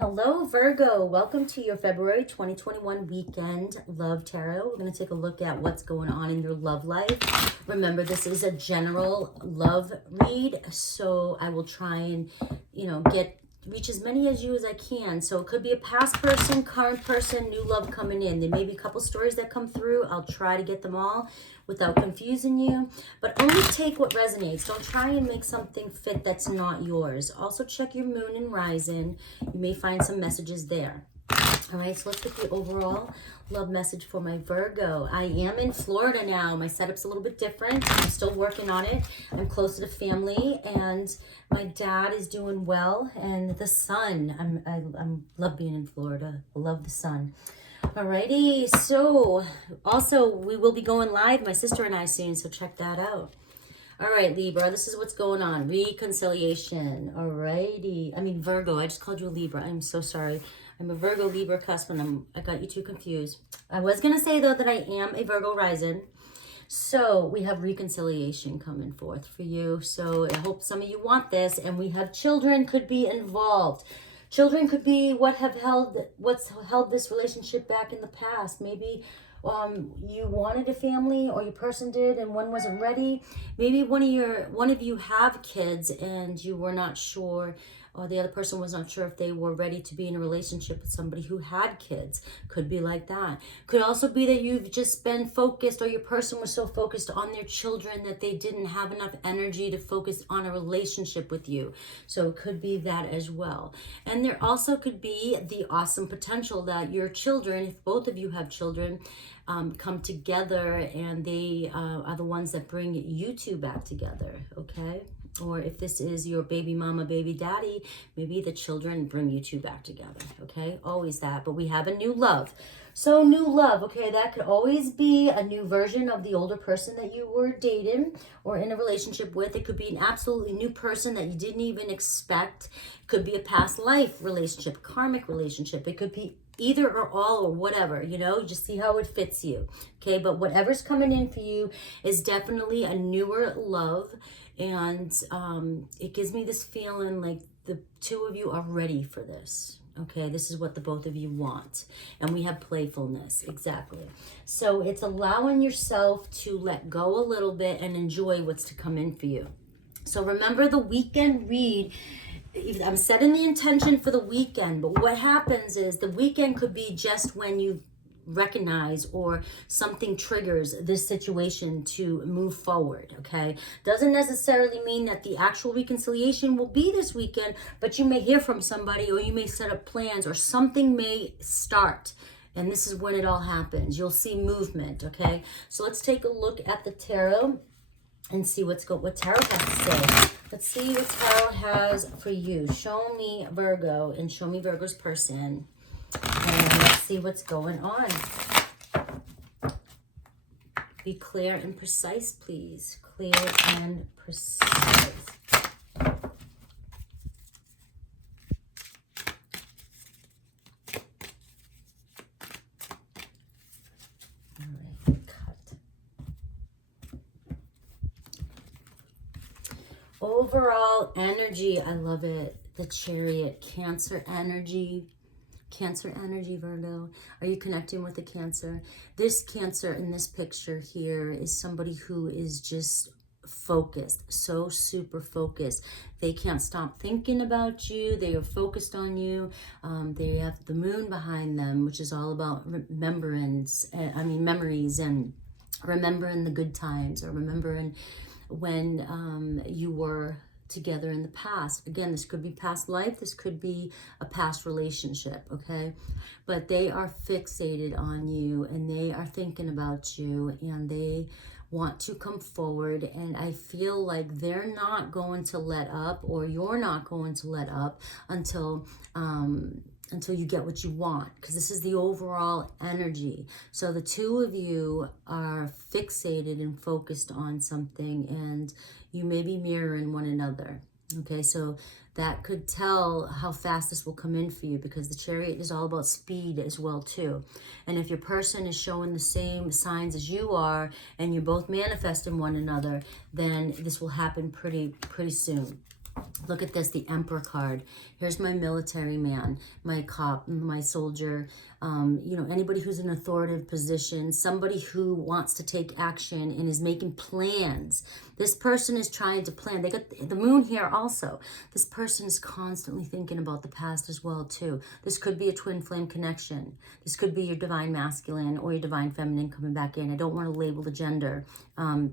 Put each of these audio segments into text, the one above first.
Hello, Virgo. Welcome to your February 2021 weekend love tarot. We're going to take a look at what's going on in your love life. Remember, this is a general love read, so I will try and, reach as many as you as I can. So it could be a past person, current person, new love coming in. There may be a couple stories that come through. I'll try to get them all without confusing you, but only take what resonates. Don't try and make something fit that's not yours. Also check your moon and rising. You may find some messages there. All right, so let's get the overall love message for my Virgo. I am in Florida now. My setup's a little bit different. I'm still working on it. I'm closer to family, and my dad is doing well, and the sun. I love being in Florida. I love the sun. Alrighty, so also we will be going live, my sister and I, soon, so check that out. All right, Libra, this is what's going on. Reconciliation. Alrighty. Virgo. I just called you a Libra. I'm so sorry. I'm a Virgo Libra cusp, and I got you too confused. I was going to say, though, that I am a Virgo rising. So we have reconciliation coming forth for you. So I hope some of you want this, and we have children could be involved. Children could be what's held this relationship back in the past. Maybe you wanted a family, or your person did, and one wasn't ready. Maybe one of you have kids and you were not sure, or the other person was not sure if they were ready to be in a relationship with somebody who had kids. Could be like that. Could also be that you've just been focused, or your person was so focused on their children that they didn't have enough energy to focus on a relationship with you. So it could be that as well. And there also could be the awesome potential that your children, if both of you have children, come together, and they are the ones that bring you two back together, okay? Or if this is your baby mama, baby daddy, maybe the children bring you two back together, okay? Always that, but we have a new love. So new love, okay, that could always be a new version of the older person that you were dating or in a relationship with. It could be an absolutely new person that you didn't even expect. It could be a past life relationship, karmic relationship. It could be either or all or whatever, just see how it fits you, okay? But whatever's coming in for you is definitely a newer love, and it gives me this feeling like the two of you are ready for this, okay? This is what the both of you want, and we have playfulness, exactly. So it's allowing yourself to let go a little bit and enjoy what's to come in for you. So remember the weekend read, I'm setting the intention for the weekend, but what happens is the weekend could be just when you recognize or something triggers this situation to move forward, okay? Doesn't necessarily mean that the actual reconciliation will be this weekend, but you may hear from somebody, or you may set up plans, or something may start. And this is when it all happens. You'll see movement, okay? So let's take a look at the tarot and see what tarot has to say. Let's see what tarot has for you. Show me Virgo, and show me Virgo's person. And let's see what's going on. Be clear and precise, please. Clear and precise. Overall energy, I love it. The Chariot, Cancer energy, Virgo. Are you connecting with the Cancer? This Cancer in this picture here is somebody who is just focused, so super focused. They can't stop thinking about you. They are focused on you. They have the moon behind them, which is all about memories, and remembering the good times, or remembering when you were together in the past. Again, this could be past life, this could be a past relationship, okay? But they are fixated on you, and they are thinking about you, and they want to come forward, and I feel like they're not going to let up, or you're not going to let up until you get what you want, because this is the overall energy. So the two of you are fixated and focused on something, and you may be mirroring one another. Okay, so that could tell how fast this will come in for you, because the Chariot is all about speed as well too. And if your person is showing the same signs as you are, and you're both manifesting one another, then this will happen pretty soon. Look at this, the Emperor card. Here's my military man, my cop, my soldier, you know, anybody who's in an authoritative position, somebody who wants to take action and is making plans. This person is trying to plan. They got the moon here also. This person is constantly thinking about the past as well too. This could be a twin flame connection. This could be your divine masculine or your divine feminine coming back in. I don't want to label the gender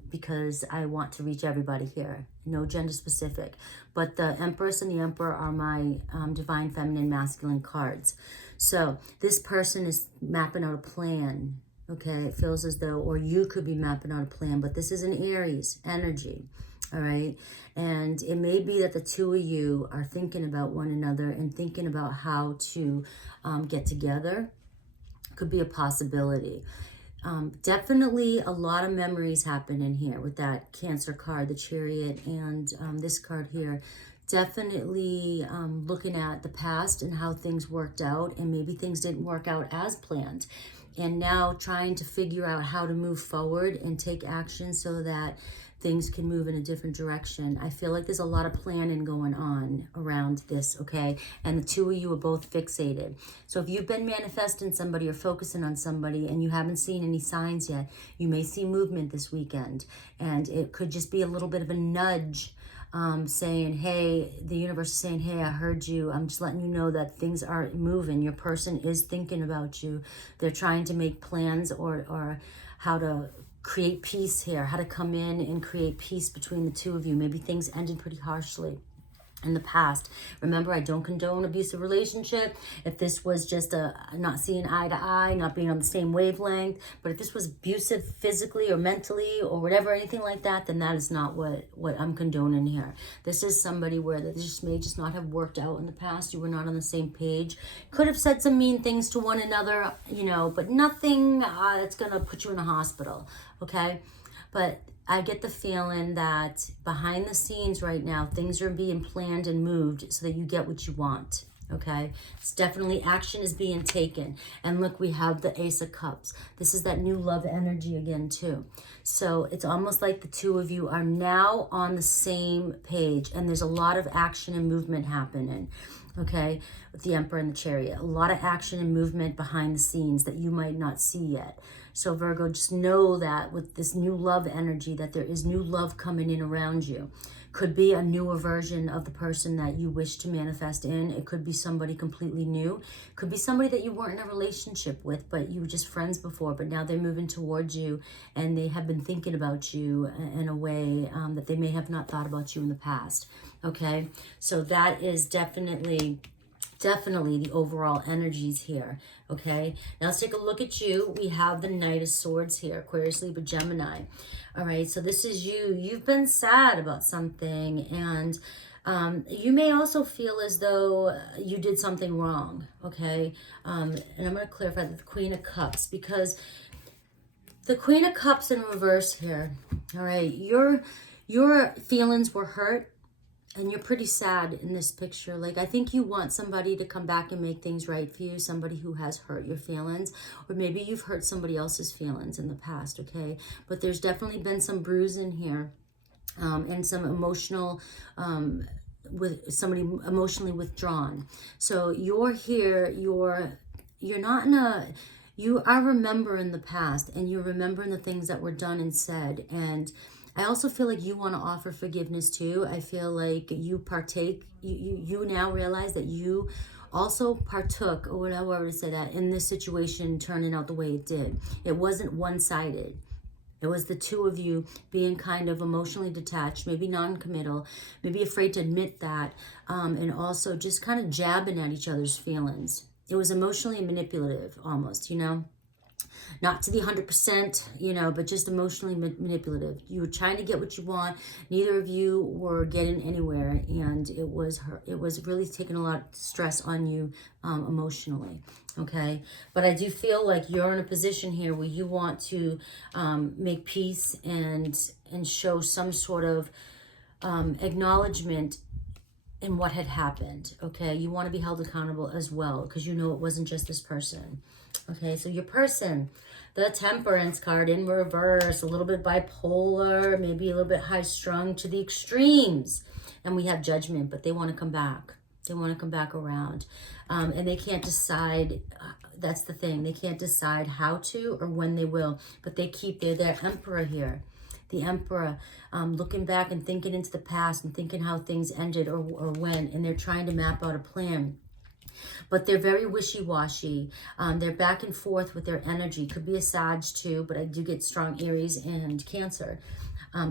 because I want to reach everybody here. No gender specific. But the Empress and the Emperor are my divine feminine masculine cards. So this person is mapping out a plan. Okay, it feels as though, or you could be mapping out a plan, but this is an Aries energy, all right? And it may be that the two of you are thinking about one another and thinking about how to get together. Could be a possibility. Definitely a lot of memories happen in here with that Cancer card, the Chariot, and this card here. Definitely looking at the past and how things worked out, and maybe things didn't work out as planned. And now trying to figure out how to move forward and take action so that things can move in a different direction. I feel like there's a lot of planning going on around this, okay? And the two of you are both fixated. So if you've been manifesting somebody or focusing on somebody and you haven't seen any signs yet, you may see movement this weekend. And it could just be a little bit of a nudge saying, hey, the universe is saying, hey, I heard you. I'm just letting you know that things are moving. Your person is thinking about you. They're trying to make plans or how to create peace here, how to come in and create peace between the two of you. Maybe things ended pretty harshly in the past. Remember, I don't condone abusive relationship. If this was just a not seeing eye to eye, not being on the same wavelength, but if this was abusive physically or mentally or whatever, anything like that, then that is not what I'm condoning here. This is somebody where this just may just not have worked out in the past. You were not on the same page. Could have said some mean things to one another, you know, but nothing that's gonna put you in a hospital, okay? But I get the feeling that behind the scenes right now, things are being planned and moved so that you get what you want, okay? It's definitely action is being taken. And look, we have the Ace of Cups. This is that new love energy again, too. So it's almost like the two of you are now on the same page, and there's a lot of action and movement happening, okay, with the Emperor and the Chariot. A lot of action and movement behind the scenes that you might not see yet. So Virgo, just know that with this new love energy, that there is new love coming in around you. Could be a newer version of the person that you wish to manifest in. It could be somebody completely new. Could be somebody that you weren't in a relationship with, but you were just friends before, but now they're moving towards you and they have been thinking about you in a way that they may have not thought about you in the past, okay? So that is definitely the overall energies here, okay? Now let's take a look at you. We have the Knight of Swords here, Aquarius, Libra, Gemini. All right, so this is you. You've been sad about something, and you may also feel as though you did something wrong, okay? And I'm going to clarify the Queen of Cups, because the Queen of Cups in reverse here, all right? Your feelings were hurt. And you're pretty sad in this picture. Like, I think you want somebody to come back and make things right for you, somebody who has hurt your feelings, or maybe you've hurt somebody else's feelings in the past, okay? But there's definitely been some bruising here and some emotional, with somebody emotionally withdrawn. So you're here, you're not in a, you are remembering the past, and you're remembering the things that were done and said, and I also feel like you want to offer forgiveness too. I feel like you partake, you now realize that you also partook, or whatever to say that, in this situation turning out the way it did. It wasn't one-sided. It was the two of you being kind of emotionally detached, maybe non-committal, maybe afraid to admit that, and also just kind of jabbing at each other's feelings. It was emotionally manipulative almost, you know? Not to the 100%, you know, but just emotionally manipulative. You were trying to get what you want. Neither of you were getting anywhere, and it was really taking a lot of stress on you emotionally, okay? But I do feel like you're in a position here where you want to make peace and show some sort of acknowledgement in what had happened, okay? You want to be held accountable as well, because you know it wasn't just this person. Okay, so your person, the Temperance card in reverse, a little bit bipolar, maybe a little bit high-strung to the extremes. And we have Judgment, but they want to come back. They want to come back around. And they can't decide. That's the thing. They can't decide how to or when they will. But they keep their Emperor here. The Emperor, looking back and thinking into the past and thinking how things ended or when. And they're trying to map out a plan. But they're very wishy-washy. They're back and forth with their energy. Could be a Sag too, but I do get strong Aries and Cancer.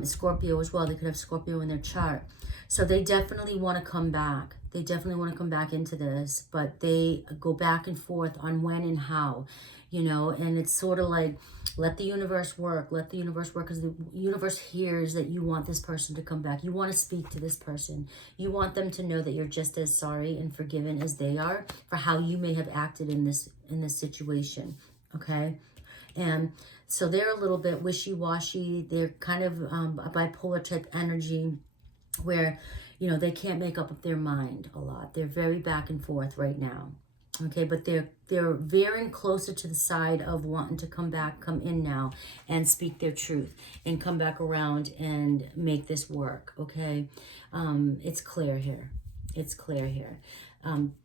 Scorpio as well. They could have Scorpio in their chart. So they definitely want to come back. They definitely want to come back into this, but they go back and forth on when and how, you know, and it's sort of like, let the universe work. Let the universe work, because the universe hears that you want this person to come back. You want to speak to this person. You want them to know that you're just as sorry and forgiven as they are for how you may have acted in this situation, okay? And so they're a little bit wishy-washy. They're kind of a bipolar type energy where, you know, they can't make up their mind a lot. They're very back and forth right now. Okay, but they're veering closer to the side of wanting to come back, come in now and speak their truth and come back around and make this work, okay? It's clear here. It's clear here.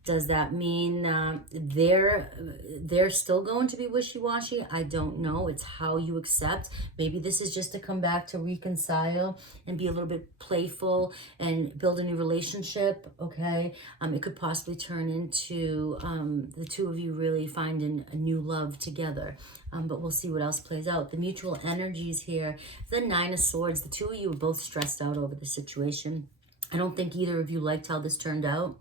Does that mean they're still going to be wishy-washy? I don't know. It's how you accept. Maybe this is just to come back to reconcile and be a little bit playful and build a new relationship, okay? It could possibly turn into the two of you really finding a new love together. But we'll see what else plays out. The mutual energies here, the Nine of Swords, the two of you are both stressed out over the situation. I don't think either of you liked how this turned out.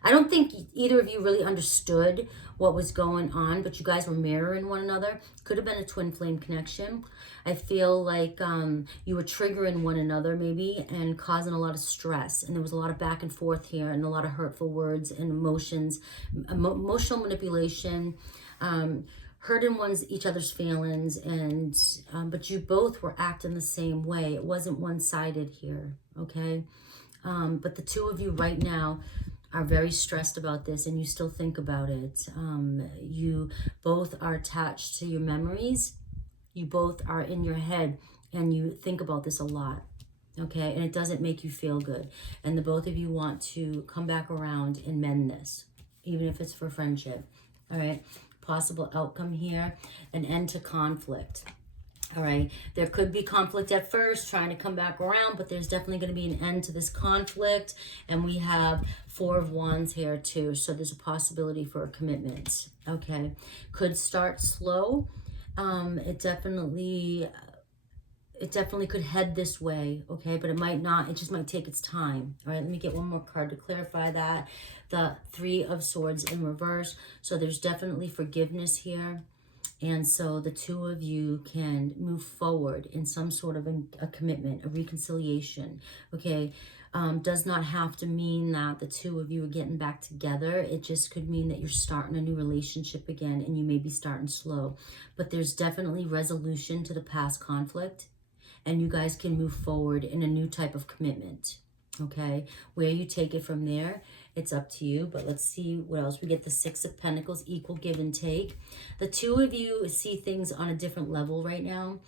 I don't think either of you really understood what was going on, but you guys were mirroring one another. Could have been a twin flame connection. I feel like you were triggering one another maybe and causing a lot of stress. And there was a lot of back and forth here and a lot of hurtful words and emotions, emotional manipulation, hurting each other's feelings. And but you both were acting the same way. It wasn't one-sided here, okay? But the two of you right now are very stressed about this, and you still think about it. You both are attached to your memories. You both are in your head, and you think about this a lot, okay? And it doesn't make you feel good. And the both of you want to come back around and mend this, even if it's for friendship, all right? Possible outcome here, an end to conflict. All right, there could be conflict at first, trying to come back around, but there's definitely going to be an end to this conflict. And we have Four of Wands here too, so there's a possibility for a commitment, okay? Could start slow. It definitely could head this way, okay? But it might not. It just might take its time. All right, let me get one more card to clarify that. The Three of Swords in reverse. So there's definitely forgiveness here. And so the two of you can move forward in some sort of a commitment, a reconciliation, okay? Does not have to mean that the two of you are getting back together. It just could mean that you're starting a new relationship again, and you may be starting slow. But there's definitely resolution to the past conflict, and you guys can move forward in a new type of commitment, okay? Where you take it from there, it's up to you. But let's see what else. We get the Six of Pentacles, equal give and take. The two of you see things on a different level right now.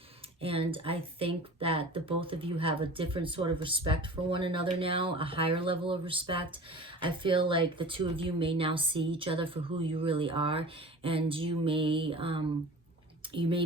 And I think that the both of you have a different sort of respect for one another now, a higher level of respect. I feel like the two of you may now see each other for who you really are. And you may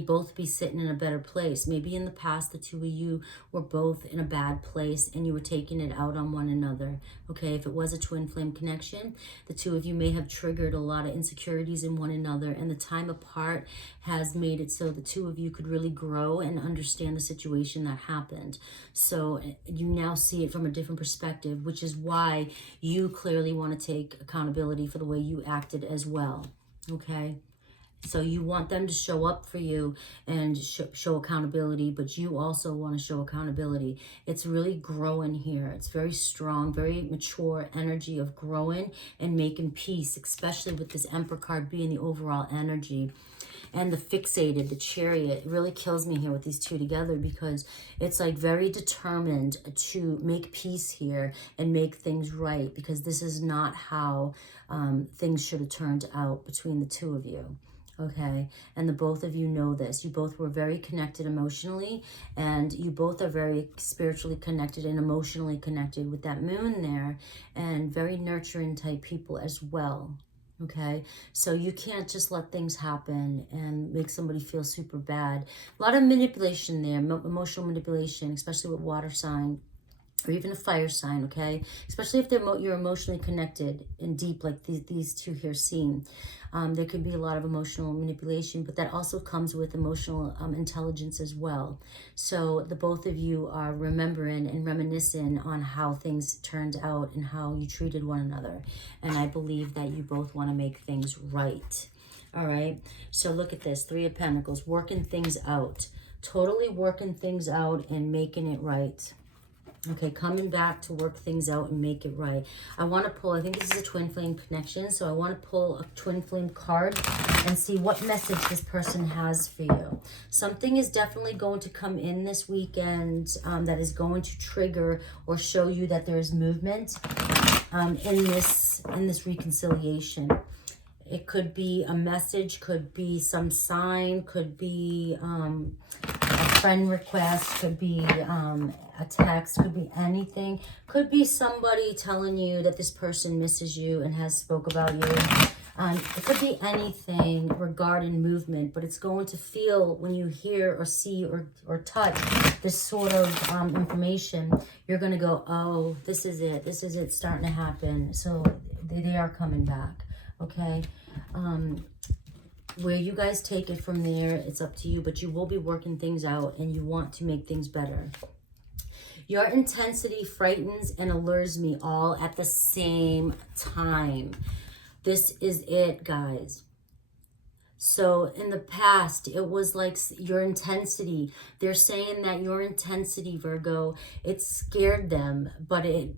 both be sitting in a better place. Maybe in the past, the two of you were both in a bad place and you were taking it out on one another. Okay, if it was a twin flame connection, the two of you may have triggered a lot of insecurities in one another, and the time apart has made it so the two of you could really grow and understand the situation that happened. So you now see it from a different perspective, which is why you clearly want to take accountability for the way you acted as well. Okay? So you want them to show up for you and show accountability, but you also want to show accountability. It's really growing here. It's very strong, very mature energy of growing and making peace, especially with this Emperor card being the overall energy. And the Fixated, the Chariot, it really kills me here with these two together, because it's like very determined to make peace here and make things right, because this is not how things should have turned out between the two of you. Okay, and the both of you know this. You both were very connected emotionally, and you both are very spiritually connected and emotionally connected with that moon there, and very nurturing type people as well. Okay, so you can't just let things happen and make somebody feel super bad. A lot of manipulation there, emotional manipulation, especially with water sign or even a fire sign, okay? Especially if you're emotionally connected and deep like these two here seem. There could be a lot of emotional manipulation, but that also comes with emotional intelligence as well. So the both of you are remembering and reminiscing on how things turned out and how you treated one another. And I believe that you both want to make things right. All right, so look at this, Three of Pentacles, working things out. Totally working things out and making it right. Okay, coming back to work things out and make it right. I want to pull, I think this is a twin flame connection, so I want to pull a twin flame card and see what message this person has for you. Something is definitely going to come in this weekend that is going to trigger or show you that there is movement in this reconciliation. It could be a message, could be some sign, could be a friend request, could be a text, could be anything. Could be somebody telling you that this person misses you and has spoke about you. It could be anything regarding movement, but it's going to feel when you hear or see or touch this sort of information, you're going to go, oh, this is it starting to happen. So they are coming back. Okay, where you guys take it from there, it's up to you, but you will be working things out and you want to make things better. Your intensity frightens and allures me all at the same time. This is it, guys. So in the past, it was like your intensity. They're saying that your intensity, Virgo, it scared them, but it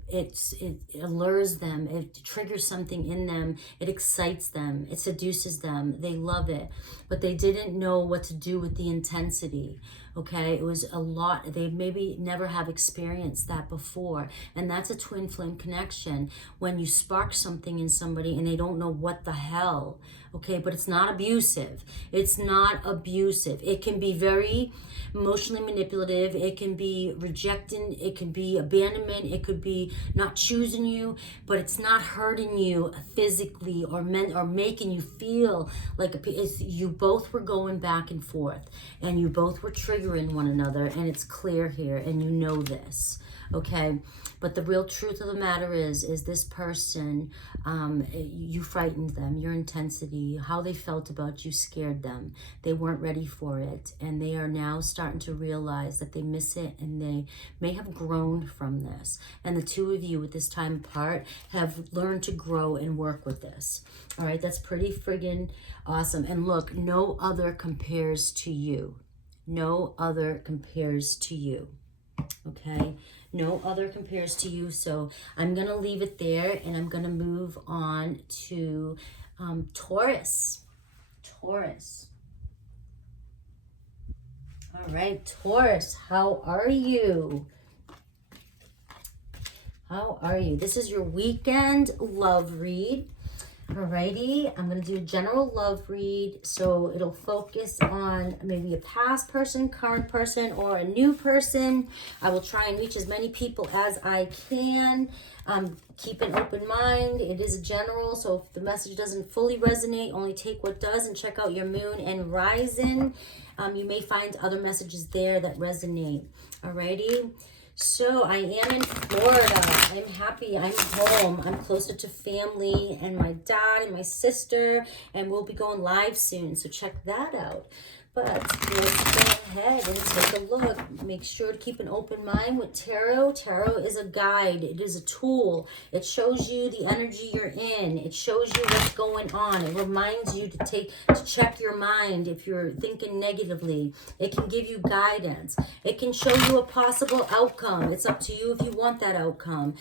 allures them. It triggers something in them. It excites them. It seduces them. They love it, but they didn't know what to do with the intensity. Okay, it was a lot. They maybe never have experienced that before. And that's a twin flame connection. When you spark something in somebody and they don't know what the hell, okay, but it's not abusive. It's not abusive. It can be very emotionally manipulative. It can be rejecting. It can be abandonment. It could be not choosing you, but it's not hurting you physically or making you feel like you both were going back and forth and you both were triggering one another, and it's clear here and you know this. Okay, but the real truth of the matter is this person, you frightened them. Your intensity, how they felt about you scared them. They weren't ready for it, and they are now starting to realize that they miss it, and they may have grown from this. And the two of you at this time apart have learned to grow and work with this. All right, that's pretty friggin' awesome. And look, no other compares to you. No other compares to you. Okay, no other compares to you. So I'm going to leave it there, and I'm going to move on to Taurus. Taurus. All right, Taurus, how are you? How are you? This is your weekend love read. Alrighty, I'm going to do a general love read, so it'll focus on maybe a past person, current person, or a new person. I will try and reach as many people as I can. Keep an open mind. It is a general, so if the message doesn't fully resonate, only take what does, and check out your moon and rising. You may find other messages there that resonate. Alrighty. So I am in Florida. I'm happy. I'm home. I'm closer to family and my dad and my sister, and we'll be going live soon. So check that out. But let's go ahead and take a look. Make sure to keep an open mind with tarot. Tarot is a guide. It is a tool. It shows you the energy you're in. It shows you what's going on. It reminds you to check your mind if you're thinking negatively. It can give you guidance. It can show you a possible outcome. It's up to you if you want that outcome.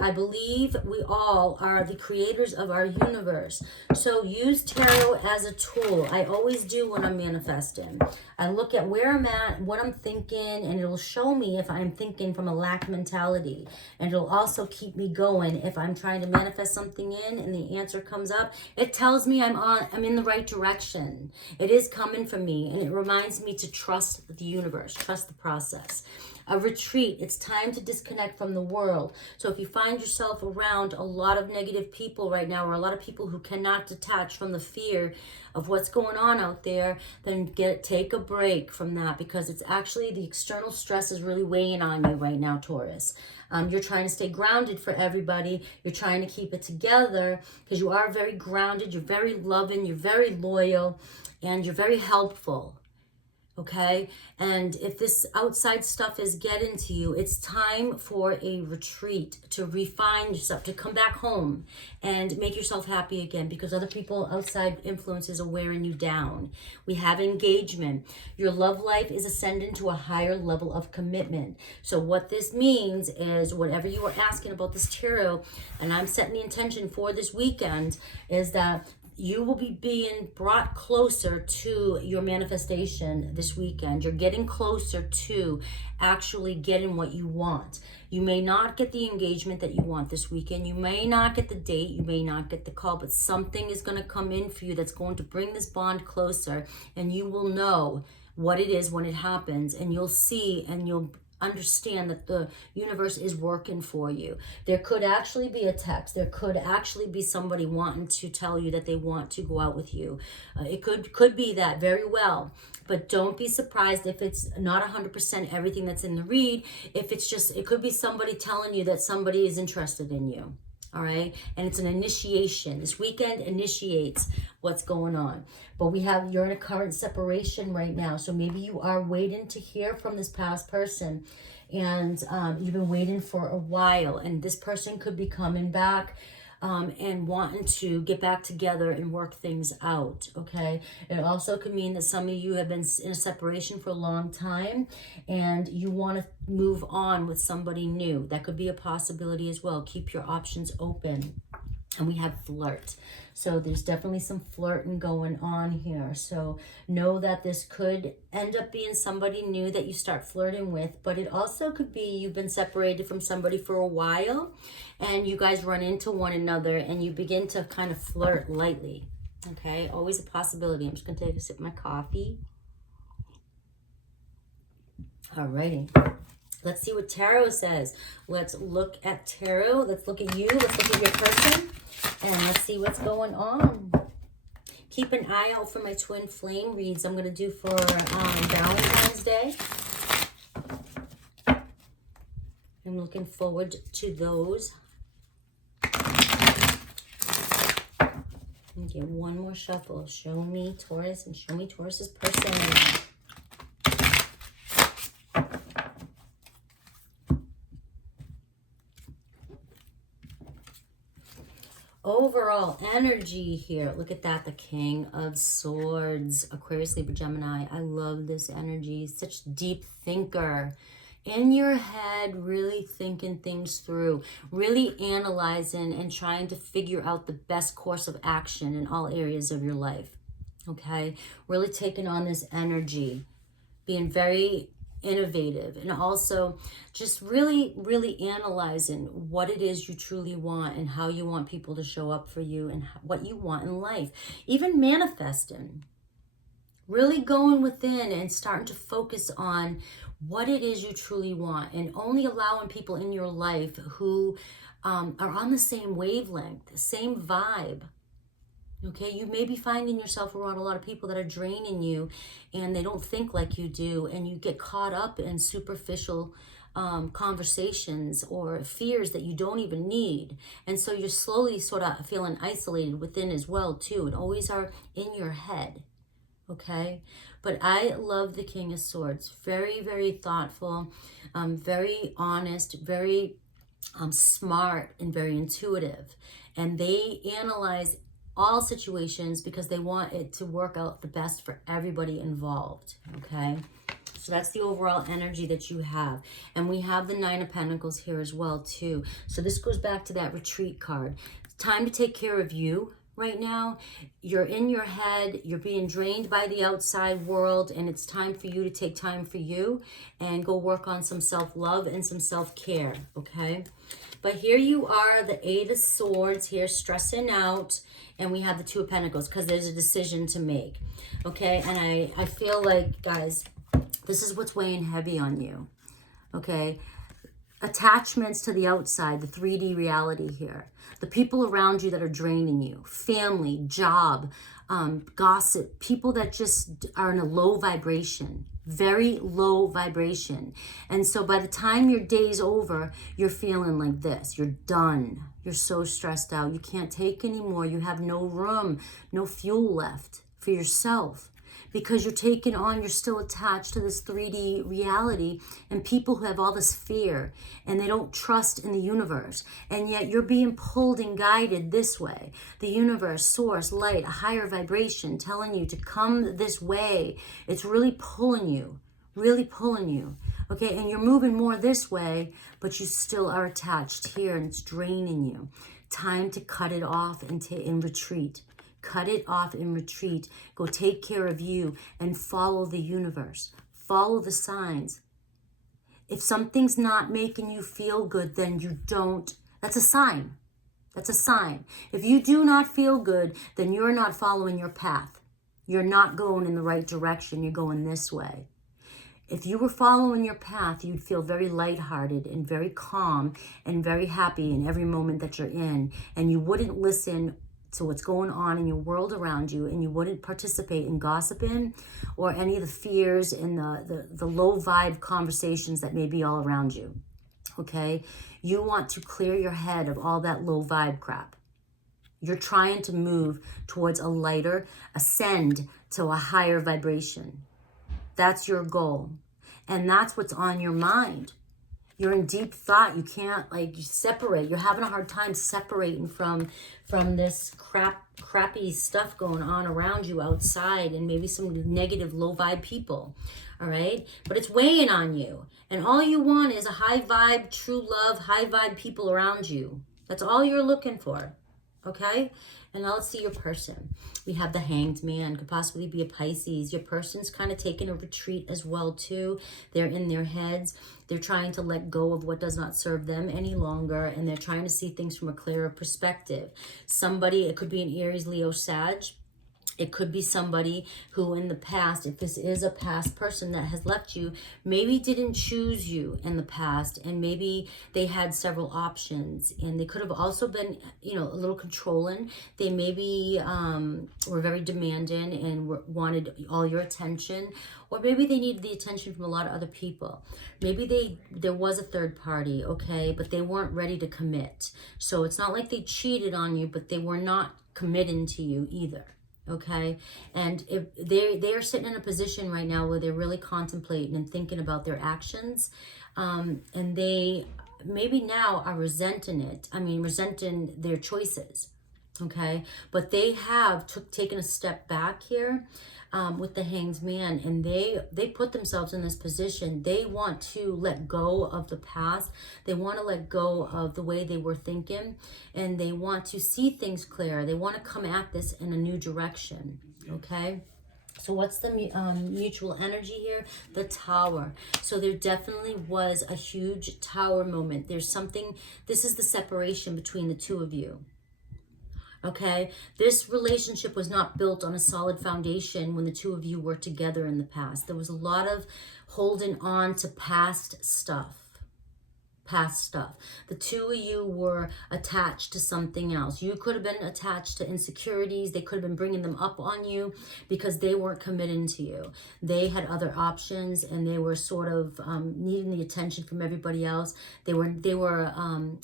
I believe we all are the creators of our universe. So use tarot as a tool. I always do when I'm manifesting. manifesting. I look at where I'm at, what I'm thinking, and it'll show me if I'm thinking from a lack mentality. And it'll also keep me going. If I'm trying to manifest something in and the answer comes up, it tells me I'm in the right direction. It is coming from me, and it reminds me to trust the universe, trust the process. A retreat, it's time to disconnect from the world. So if you find yourself around a lot of negative people right now, or a lot of people who cannot detach from the fear of what's going on out there, then take a break from that, because it's actually the external stress is really weighing on you right now, Taurus. You're trying to stay grounded for everybody. You're trying to keep it together because you are very grounded. You're very loving. You're very loyal, and you're very helpful. Okay, and if this outside stuff is getting to you, it's time for a retreat, to refine yourself, to come back home and make yourself happy again, because other people, outside influences, are wearing you down. We have engagement. Your love life is ascending to a higher level of commitment. So what this means is, whatever you were asking about this tarot, and I'm setting the intention for this weekend, is that you will be being brought closer to your manifestation this weekend. You're getting closer to actually getting what you want. You may not get the engagement that you want this weekend. You may not get the date. You may not get the call, but something is going to come in for you that's going to bring this bond closer, and you will know what it is when it happens, and you'll see, and you'll understand that the universe is working for you. There could actually be a text. There could actually be somebody wanting to tell you that they want to go out with you. It could be that, very well. But don't be surprised if it's not 100% everything that's in the read. If it's just, it could be somebody telling you that somebody is interested in you. All right, and it's an initiation. This weekend initiates what's going on. But you're in a current separation right now, so maybe you are waiting to hear from this past person, and you've been waiting for a while, and this person could be coming back and wanting to get back together and work things out. Okay, it also could mean that some of you have been in a separation for a long time and you want to move on with somebody new. That could be a possibility as well. Keep your options open. And we have flirt. So there's definitely some flirting going on here. So know that this could end up being somebody new that you start flirting with, but it also could be you've been separated from somebody for a while and you guys run into one another and you begin to kind of flirt lightly. Okay, always a possibility. I'm just going to take a sip of my coffee. Alrighty. Let's see what tarot says. Let's look at tarot. Let's look at you. Let's look at your person. And let's see what's going on. Keep an eye out for my twin flame reads I'm going to do for Valentine's Day. I'm looking forward to those. Okay, one more shuffle. Show me Taurus and show me Taurus's person. Overall energy here. Look at that. The King of Swords. Aquarius, Libra, Gemini. I love this energy. Such deep thinker. In your head, really thinking things through. Really analyzing and trying to figure out the best course of action in all areas of your life. Okay? Really taking on this energy. Being very innovative, and also just really analyzing what it is you truly want and how you want people to show up for you and what you want in life. Even manifesting, really going within and starting to focus on what it is you truly want, and only allowing people in your life who are on the same wavelength, the same vibe. Okay, you may be finding yourself around a lot of people that are draining you and they don't think like you do, and you get caught up in superficial conversations or fears that you don't even need. And so you're slowly sort of feeling isolated within as well too, and always are in your head. Okay, but I love the King of Swords. Very thoughtful, very honest, very smart, and very intuitive. And they analyze all situations because they want it to work out the best for everybody involved. Okay, so that's the overall energy that you have. And we have the Nine of Pentacles here as well too. So this goes back to that retreat card. It's time to take care of you. right now. You're in your head, you're being drained by the outside world, and it's time for you to take time for you and go work on some self-love and some self-care, okay? But here you are, the Eight of Swords here, stressing out, and we have the Two of Pentacles because there's a decision to make, okay? And I feel like, guys, this is what's weighing heavy on you, okay? Attachments to the outside, the 3D reality here. The people around you that are draining you. Family, job, gossip. People that just are in a low vibration. Very low vibration. And so by the time your day's over, you're feeling like this. You're done. You're so stressed out. You can't take anymore. You have no room, no fuel left for yourself. Because you're taking on, you're still attached to this 3D reality, and people who have all this fear and they don't trust in the universe, and yet you're being pulled and guided this way. The universe, source, light, a higher vibration telling you to come this way. It's really pulling you, okay? And you're moving more this way, but you still are attached here, and it's draining you. Time to cut it off and retreat. Cut it off and retreat. Go take care of you and follow the universe. Follow the signs. If something's not making you feel good, then you don't. That's a sign. That's a sign. If you do not feel good, then you're not following your path. You're not going in the right direction. You're going this way. If you were following your path, you'd feel very lighthearted and very calm and very happy in every moment that you're in. And you wouldn't listen to what's going on in your world around you, and you wouldn't participate in gossiping or any of the fears and the low vibe conversations that may be all around you, okay? You want to clear your head of all that low vibe crap. You're trying to move towards a lighter, ascend to a higher vibration. That's your goal, and that's what's on your mind. You're in deep thought. You can't you separate. You're having a hard time separating from this crappy stuff going on around you outside, and maybe some negative low vibe people. All right. But it's weighing on you. And all you want is a high vibe, true love, high vibe people around you. That's all you're looking for. Okay. And now let's see your person. We have the Hanged Man, could possibly be a Pisces. Your person's kind of taking a retreat as well too. They're in their heads. They're trying to let go of what does not serve them any longer, and they're trying to see things from a clearer perspective. Somebody, it could be an Aries, Leo, Sag. It could be somebody who in the past, if this is a past person that has left you, maybe didn't choose you in the past, and maybe they had several options, and they could have also been, a little controlling. They maybe were very demanding and wanted all your attention, or maybe they needed the attention from a lot of other people. Maybe there was a third party, okay, but they weren't ready to commit. So it's not like they cheated on you, but they were not committing to you either. Okay, and if they are sitting in a position right now where they're really contemplating and thinking about their actions, and they maybe now are resenting their choices. Okay, but they have taken a step back here with the Hanged Man, and they put themselves in this position. They want to let go of the past. They want to let go of the way they were thinking, and they want to see things clear. They want to come at this in a new direction. Okay. So what's the mutual energy here? The Tower. So there definitely was a huge Tower moment. There's something, this is the separation between the two of you. Okay, this relationship was not built on a solid foundation when the two of you were together in the past. There was a lot of holding on to past stuff. The two of you were attached to something else. You could have been attached to insecurities. They could have been bringing them up on you because they weren't committing to you. They had other options, and they were sort of needing the attention from everybody else. They were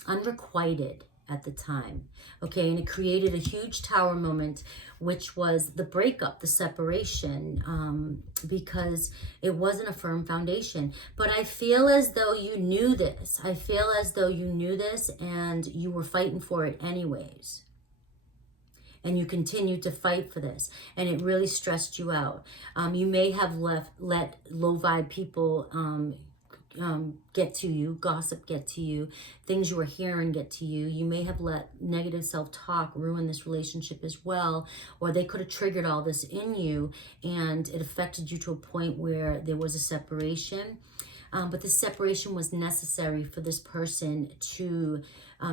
unrequited at the time, okay? And it created a huge Tower moment, which was the breakup, the separation, because it wasn't a firm foundation. But I feel as though you knew this. I feel as though you knew this, and you were fighting for it anyways. And you continued to fight for this, and it really stressed you out. You may have let low vibe people get to you, gossip get to you, things you were hearing get to you. You may have let negative self-talk ruin this relationship as well, or they could have triggered all this in you and it affected you to a point where there was a separation. But this separation was necessary for this person to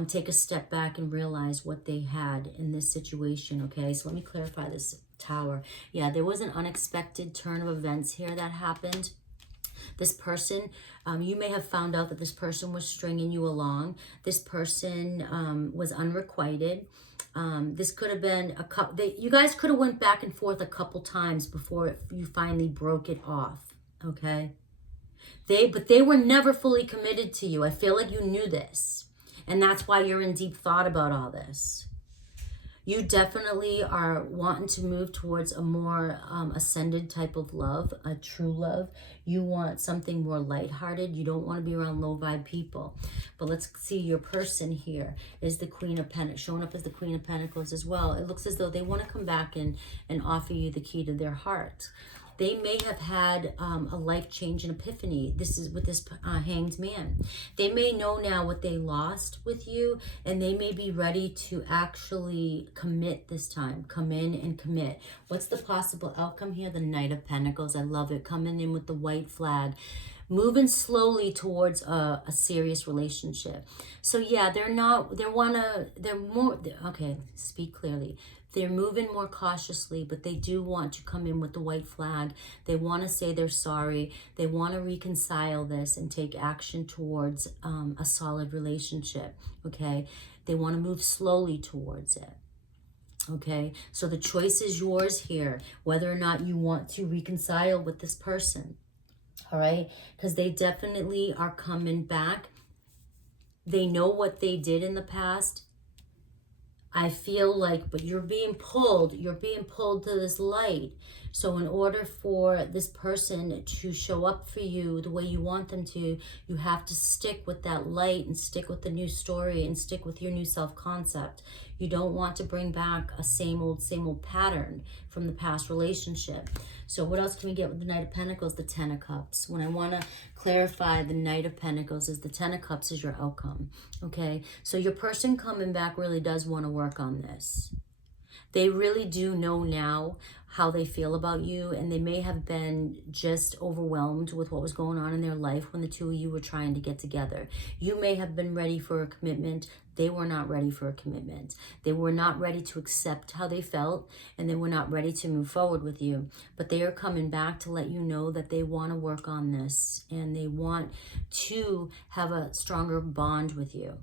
take a step back and realize what they had in this situation, okay? So let me clarify this, Tower. Yeah, there was an unexpected turn of events here that happened. This person, you may have found out that this person was stringing you along. This person was unrequited. This could have been a couple, you guys could have went back and forth a couple times before you finally broke it off, okay? But they were never fully committed to you. I feel like you knew this. And that's why you're in deep thought about all this. You definitely are wanting to move towards a more ascended type of love, a true love. You want something more lighthearted. You don't want to be around low vibe people. But let's see, your person here is the Queen of Pentacles, showing up as the Queen of Pentacles as well. It looks as though they want to come back and offer you the key to their heart. They may have had a life change and epiphany. This is with this Hanged Man. They may know now what they lost with you, and they may be ready to actually commit this time. Come in and commit. What's the possible outcome here? The Knight of Pentacles. I love it. Coming in with the white flag. Moving slowly towards a serious relationship. So yeah, okay, speak clearly. They're moving more cautiously, but they do want to come in with the white flag. They want to say they're sorry. They want to reconcile this and take action towards a solid relationship, okay? They want to move slowly towards it, okay? So the choice is yours here, whether or not you want to reconcile with this person, all right? Because they definitely are coming back. They know what they did in the past. I feel like, but you're being pulled to this light. So in order for this person to show up for you the way you want them to, you have to stick with that light and stick with the new story and stick with your new self-concept. You don't want to bring back a same old pattern from the past relationship. So what else can we get with the Knight of Pentacles? The Ten of Cups. When I want to clarify, the Knight of Pentacles is the Ten of Cups is your outcome, okay? So your person coming back really does want to work on this. They really do know now how they feel about you, and they may have been just overwhelmed with what was going on in their life when the two of you were trying to get together. You may have been ready for a commitment. They were not ready for a commitment. They were not ready to accept how they felt, and they were not ready to move forward with you. But they are coming back to let you know that they want to work on this, and they want to have a stronger bond with you.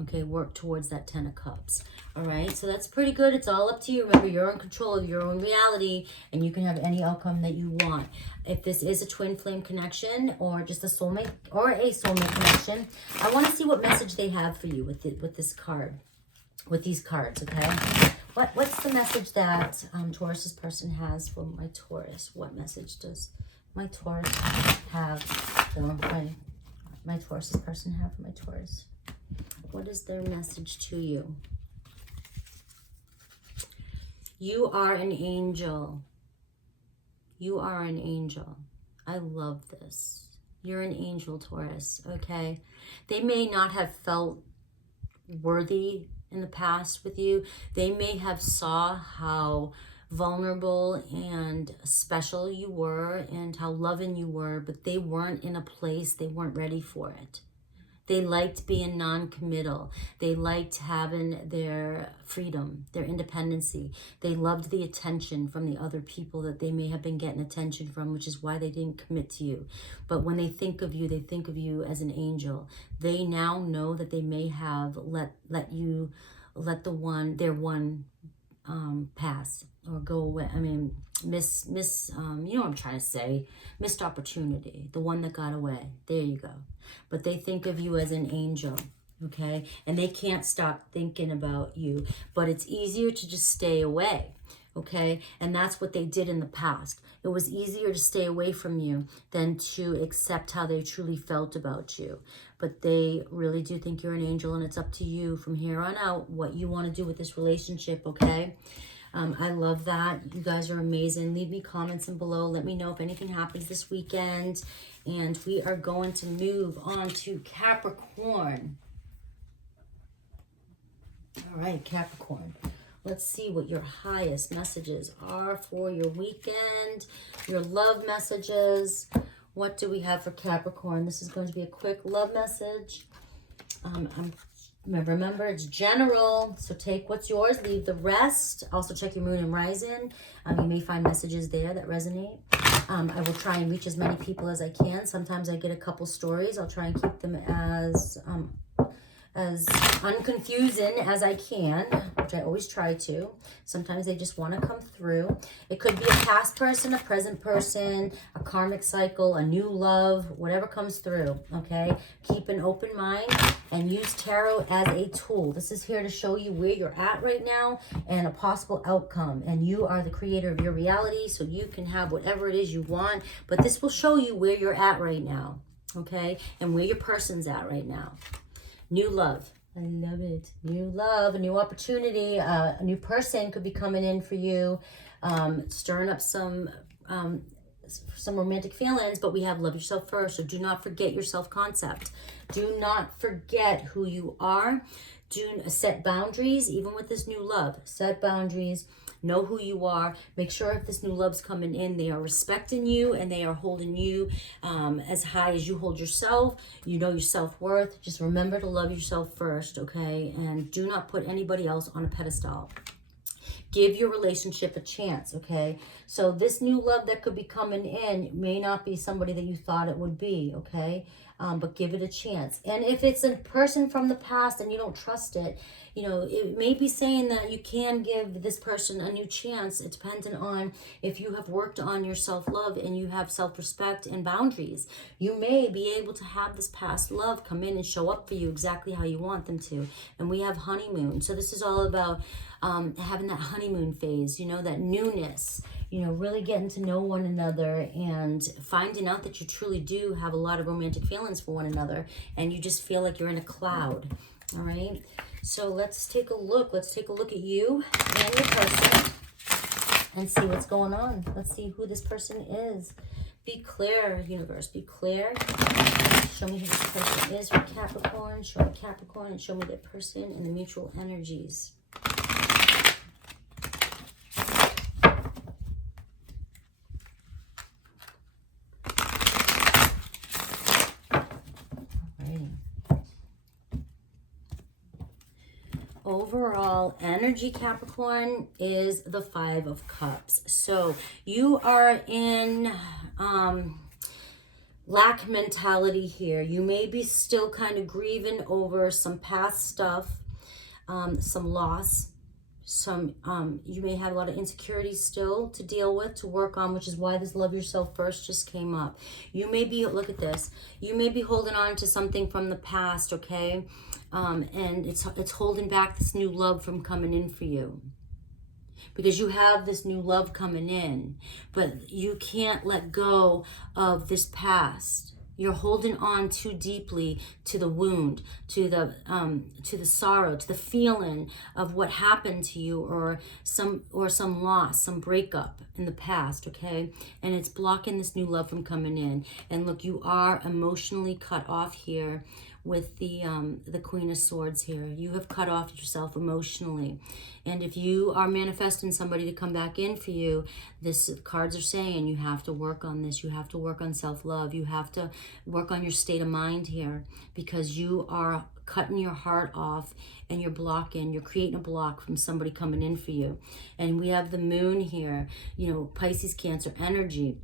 Okay, work towards that Ten of Cups. All right, so that's pretty good. It's all up to you. Remember, you're in control of your own reality, and you can have any outcome that you want. If this is a twin flame connection or just a soulmate or a soulmate connection, I want to see what message they have for you with this card, with these cards, okay? What's the message that Taurus's person has for my Taurus? What message does my Taurus have for my Taurus's person have for my Taurus? What is their message to you? You are an angel. You are an angel. I love this. You're an angel, Taurus, okay? They may not have felt worthy in the past with you. They may have saw how vulnerable and special you were and how loving you were, but they weren't in a place, they weren't ready for it. They liked being non-committal. They liked having their freedom, their independency. They loved the attention from the other people that they may have been getting attention from, which is why they didn't commit to you. But when they think of you, they think of you as an angel. They now know that they may have let their one pass or go away. I mean, you know what I'm trying to say, missed opportunity, the one that got away. There you go. But they think of you as an angel, okay? And they can't stop thinking about you, but it's easier to just stay away, okay? And that's what they did in the past. It was easier to stay away from you than to accept how they truly felt about you. But they really do think you're an angel, and it's up to you from here on out what you want to do with this relationship, okay? I love that. You guys are amazing. Leave me comments in below. Let me know if anything happens this weekend. And we are going to move on to Capricorn. All right, Capricorn. Let's see what your highest messages are for your weekend, your love messages. What do we have for Capricorn? This is going to be a quick love message. Remember, it's general, so take what's yours, leave the rest. Also check your moon and rising. You may find messages there that resonate. I will try and reach as many people as I can. Sometimes I get a couple stories. I'll try and keep them as unconfusing as I can, which I always try to. Sometimes they just want to come through. It could be a past person, a present person, a karmic cycle, a new love, whatever comes through, okay? Keep an open mind and use tarot as a tool. This is here to show you where you're at right now and a possible outcome. And you are the creator of your reality, so you can have whatever it is you want. But this will show you where you're at right now, okay? And where your person's at right now. New love. I love it. New love, a new opportunity. A new person could be coming in for you, stirring up some romantic feelings, but we have love yourself first. So do not forget your self-concept. Do not forget who you are. Do set boundaries, even with this new love. Set boundaries. Know who you are. Make sure if this new love's coming in, they are respecting you and they are holding you as high as you hold yourself. You know your self-worth. Just remember to love yourself first, okay? And do not put anybody else on a pedestal. Give your relationship a chance, okay? So this new love that could be coming in may not be somebody that you thought it would be, okay? But give it a chance. And if it's a person from the past and you don't trust it, you know, it may be saying that you can give this person a new chance. It's dependent on if you have worked on your self-love and you have self-respect and boundaries. You may be able to have this past love come in and show up for you exactly how you want them to. And we have honeymoon. So this is all about having that honeymoon phase, you know, that newness, you know, really getting to know one another and finding out that you truly do have a lot of romantic feelings for one another and you just feel like you're in a cloud. All right. So let's take a look. Let's take a look at you and your person and see what's going on. Let's see who this person is. Be clear, universe. Be clear. Show me who this person is for Capricorn. Show me Capricorn and show me their person and the mutual energies. Overall energy, Capricorn, is the 5 of Cups. So you are in lack mentality here. You may be still kind of grieving over some past stuff, some loss, some you may have a lot of insecurities still to deal with, to work on, which is why this love yourself first just came up. You may be, look at this, you may be holding on to something from the past, okay? And it's holding back this new love from coming in for you. Because you have this new love coming in, but you can't let go of this past. You're holding on too deeply to the wound, to the sorrow, to the feeling of what happened to you, or some loss, some breakup in the past, okay? And it's blocking this new love from coming in. And look, you are emotionally cut off here with the Queen of Swords here. You have cut off yourself emotionally. And if you are manifesting somebody to come back in for you, this cards are saying you have to work on this. You have to work on self-love. You have to work on your state of mind here, because you are cutting your heart off and you're blocking, you're creating a block from somebody coming in for you. And we have the moon here, you know, Pisces, Cancer energy.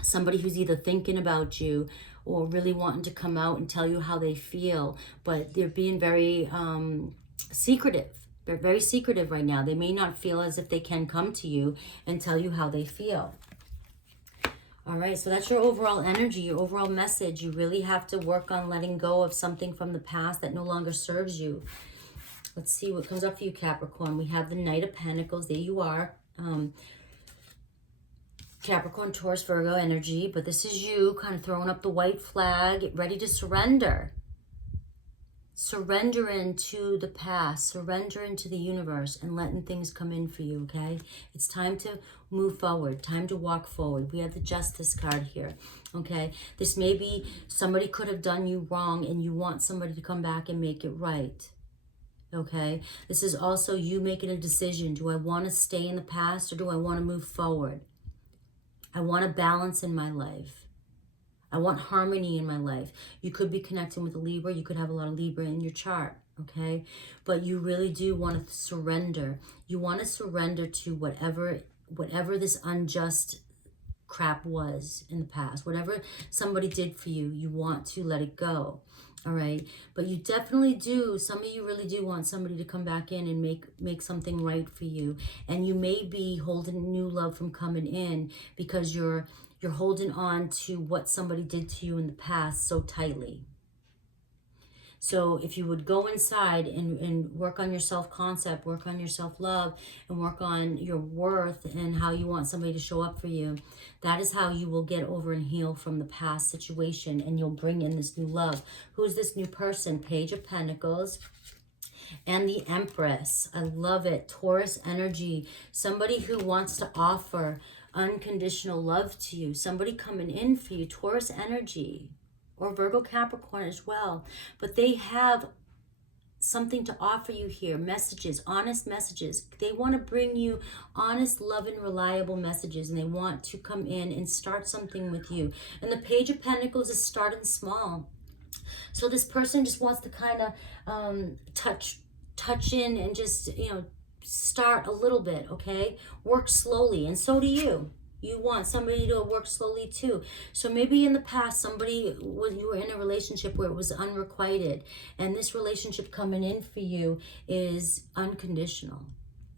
Somebody who's either thinking about you or really wanting to come out and tell you how they feel, but they're being very secretive. They're very secretive right now. They may not feel as if they can come to you and tell you how they feel. All right, so that's your overall energy, your overall message. You really have to work on letting go of something from the past that no longer serves you. Let's see what comes up for you, Capricorn. We have the Knight of Pentacles. There you are. Capricorn, Taurus, Virgo energy, but this is you kind of throwing up the white flag, ready to surrender. surrendering to the past, surrendering to the universe, and letting things come in for you, okay? It's time to move forward, time to walk forward. We have the Justice card here, okay? This may be somebody could have done you wrong and you want somebody to come back and make it right, okay? This is also you making a decision. Do I want to stay in the past or do I want to move forward? I want a balance in my life. I want harmony in my life. You could be connecting with a Libra. You could have a lot of Libra in your chart, okay? But you really do want to surrender. You want to surrender to whatever this unjust crap was in the past. Whatever somebody did for you, you want to let it go, all right? But you definitely do, some of you really do want somebody to come back in and make something right for you. And you may be holding new love from coming in because you're holding on to what somebody did to you in the past so tightly. So if you would go inside and work on your self-concept, work on your self-love, and work on your worth and how you want somebody to show up for you, that is how you will get over and heal from the past situation, and you'll bring in this new love. Who is this new person? Page of Pentacles and the Empress. I love it. Taurus energy. Somebody who wants to offer unconditional love to you. Somebody coming in for you. Taurus energy. Or Virgo, Capricorn as well. But they have something to offer you here. Messages, honest messages. They want to bring you honest, loving, reliable messages. And they want to come in and start something with you. And the Page of Pentacles is starting small. So this person just wants to kind of touch in and just, start a little bit, okay? Work slowly, and so do you. You want somebody to work slowly too. So maybe in the past, you were in a relationship where it was unrequited, and this relationship coming in for you is unconditional.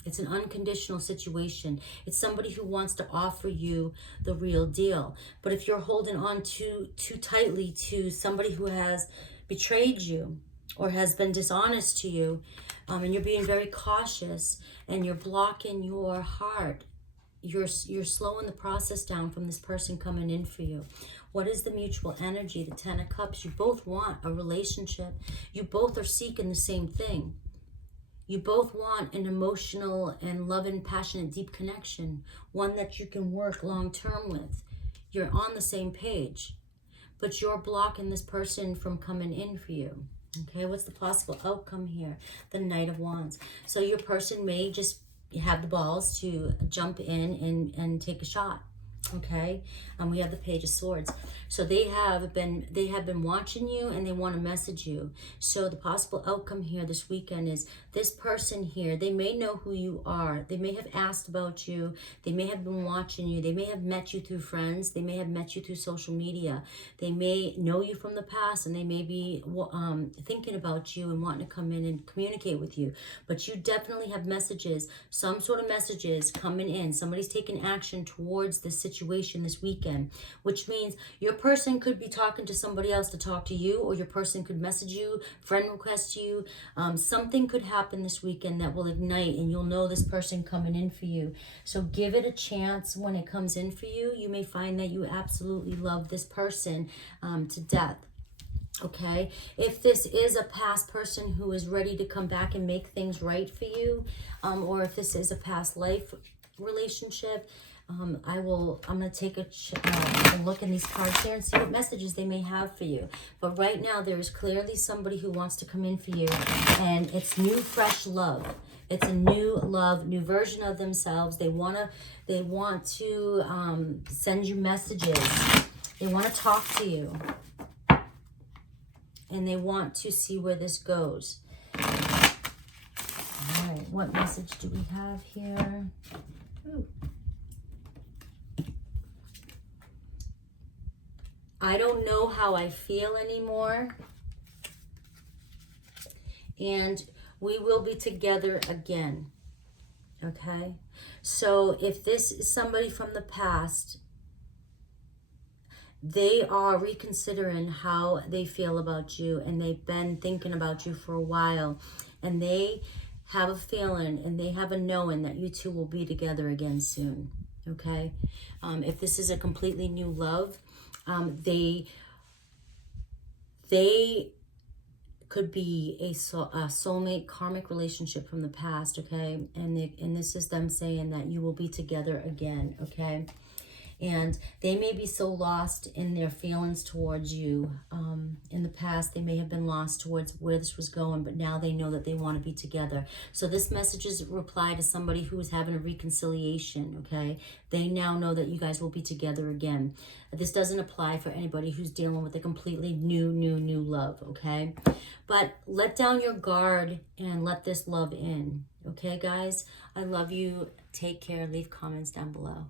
It's an unconditional situation. It's somebody who wants to offer you the real deal. But if you're holding on too tightly to somebody who has betrayed you or has been dishonest to you, and you're being very cautious and you're blocking your heart, you're slowing the process down from this person coming in for you. What is the mutual energy? The Ten of Cups. You both want a relationship. You both are seeking the same thing. You both want an emotional and loving, passionate, deep connection, one that you can work long-term with. You're on the same page, but you're blocking this person from coming in for you. Okay, what's the possible outcome here? The Knight of Wands. So your person may just have the balls to jump in and take a shot. Okay, we have the Page of Swords. So they have been watching you, and they want to message you. So the possible outcome here this weekend is this person here, they may know who you are. They may have asked about you. They may have been watching you. They may have met you through friends. They may have met you through social media. They may know you from the past, and they may be thinking about you and wanting to come in and communicate with you. But you definitely have messages, some sort of messages coming in. Somebody's taking action towards this situation this weekend, which means your person could be talking to somebody else to talk to you, or your person could message you, friend request you. Something could happen this weekend that will ignite, and you'll know this person coming in for you. So give it a chance when it comes in for you. You may find that you absolutely love this person to death. Okay, if this is a past person who is ready to come back and make things right for you, or if this is a past life relationship, I'm going to take a look in these cards here and see what messages they may have for you. But right now, there is clearly somebody who wants to come in for you, and it's new, fresh love. It's a new love, new version of themselves. They want to send you messages. They want to talk to you, and they want to see where this goes. All right, what message do we have here? Ooh. I don't know how I feel anymore, and we will be together again. Okay, so if this is somebody from the past, they are reconsidering how they feel about you, and they've been thinking about you for a while, and they have a feeling and they have a knowing that you two will be together again soon. Okay, if this is a completely new love, they could be a soulmate karmic relationship from the past, okay? And this is them saying that you will be together again, okay? And they may be so lost in their feelings towards you. In the past, they may have been lost towards where this was going, but now they know that they want to be together. So this message is a reply to somebody who is having a reconciliation, okay? They now know that you guys will be together again. This doesn't apply for anybody who's dealing with a completely new love, okay? But let down your guard and let this love in, okay, guys? I love you. Take care. Leave comments down below.